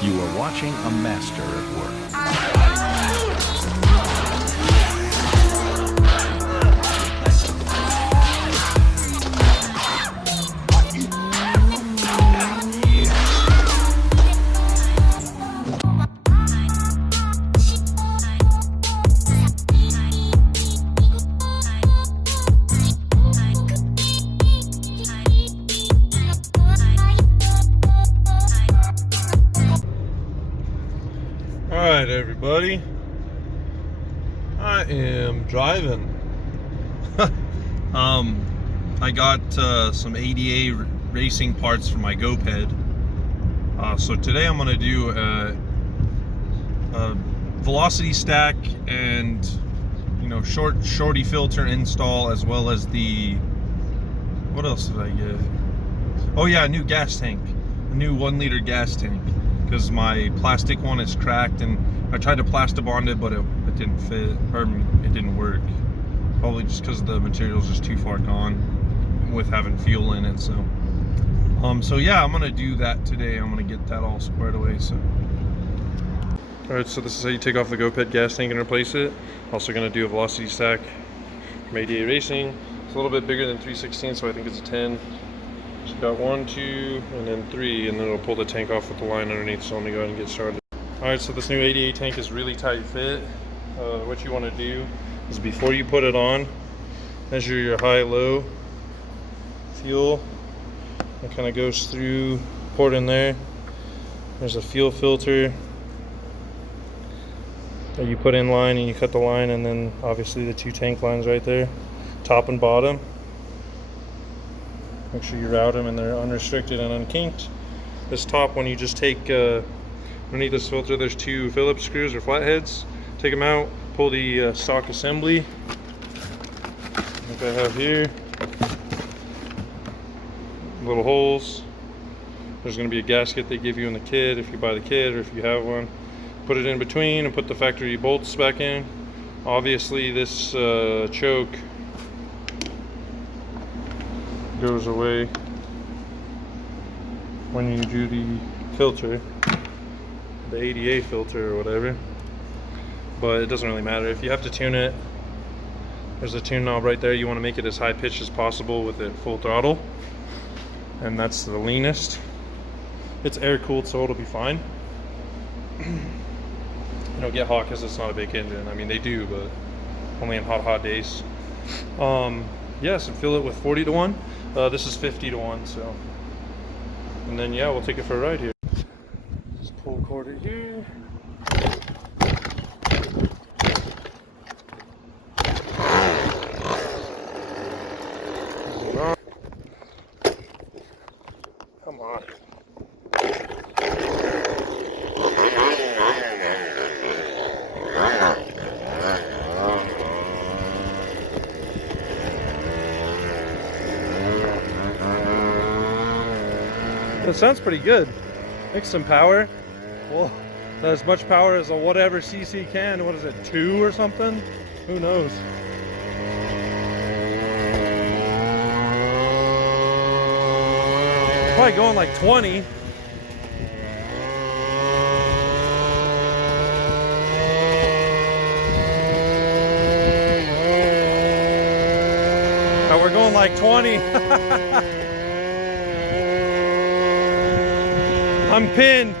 You are watching a master at work. Alright everybody, I am driving. I got some ADA racing parts for my GoPed. So today I'm going to do a velocity stack and shorty filter install, as well as the, what else did I get? Oh yeah, a new gas tank, a new 1 liter gas tank. Because my plastic one is cracked, and I tried to plastibond it, but it didn't fit, or it didn't work. Probably just because the material's just too far gone with having fuel in it. So yeah, I'm gonna do that today. I'm gonna get that all squared away. So all right, so this is how you take off the GoPed gas tank and replace it. Also gonna do a velocity stack from ADA Racing. It's a little bit bigger than 316, so I think it's a 10. So got 1, 2, and then 3, and then it'll pull the tank off with the line underneath. So let me go ahead and get started. Alright, so this new ADA tank is really tight fit. What you want to do is, before you put it on, measure your high-low fuel. It kind of goes through, pour it in there. There's a fuel filter that you put in line, and you cut the line, and then obviously the 2 tank lines right there, top and bottom. Make sure you route them and they're unrestricted and unkinked. This top one, you just take underneath this filter, there's 2 Phillips screws or flatheads. Take them out, pull the stock assembly like I have here. Little holes. There's going to be a gasket they give you in the kit if you buy the kit, or if you have one. Put it in between and put the factory bolts back in. Obviously this choke goes away when you do the filter, the ADA filter or whatever, but it doesn't really matter. If you have to tune it, there's a tune knob right there. You want to make it as high pitched as possible with it full throttle, and that's the leanest. It's air cooled, so it'll be fine. You don't get hot because it's not a big engine. I mean, they do, but only in hot days. Yes, and fill it with 40 to 1. This is 50 to 1, so. And then yeah, we'll take it for a ride here. Just pull cord it here. Come on. It sounds pretty good. Makes some power. Well, not as much power as a whatever CC can. What is it, 2 or something? Who knows? Probably going like 20. Now we're going like 20. I'm pinned.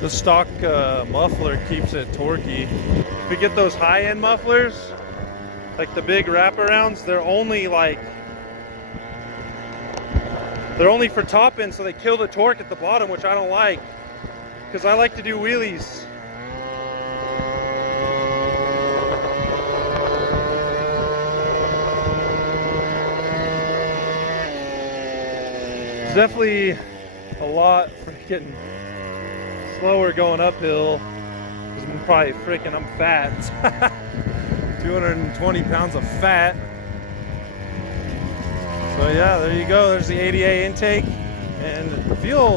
The stock muffler keeps it torquey. If we get those high-end mufflers, like the big wraparounds, they're only for top end, so they kill the torque at the bottom, which I don't like, because I like to do wheelies. It's definitely a lot freaking slower going uphill. I'm fat. 220 pounds of fat. So yeah, there you go. There's the ADA intake and fuel.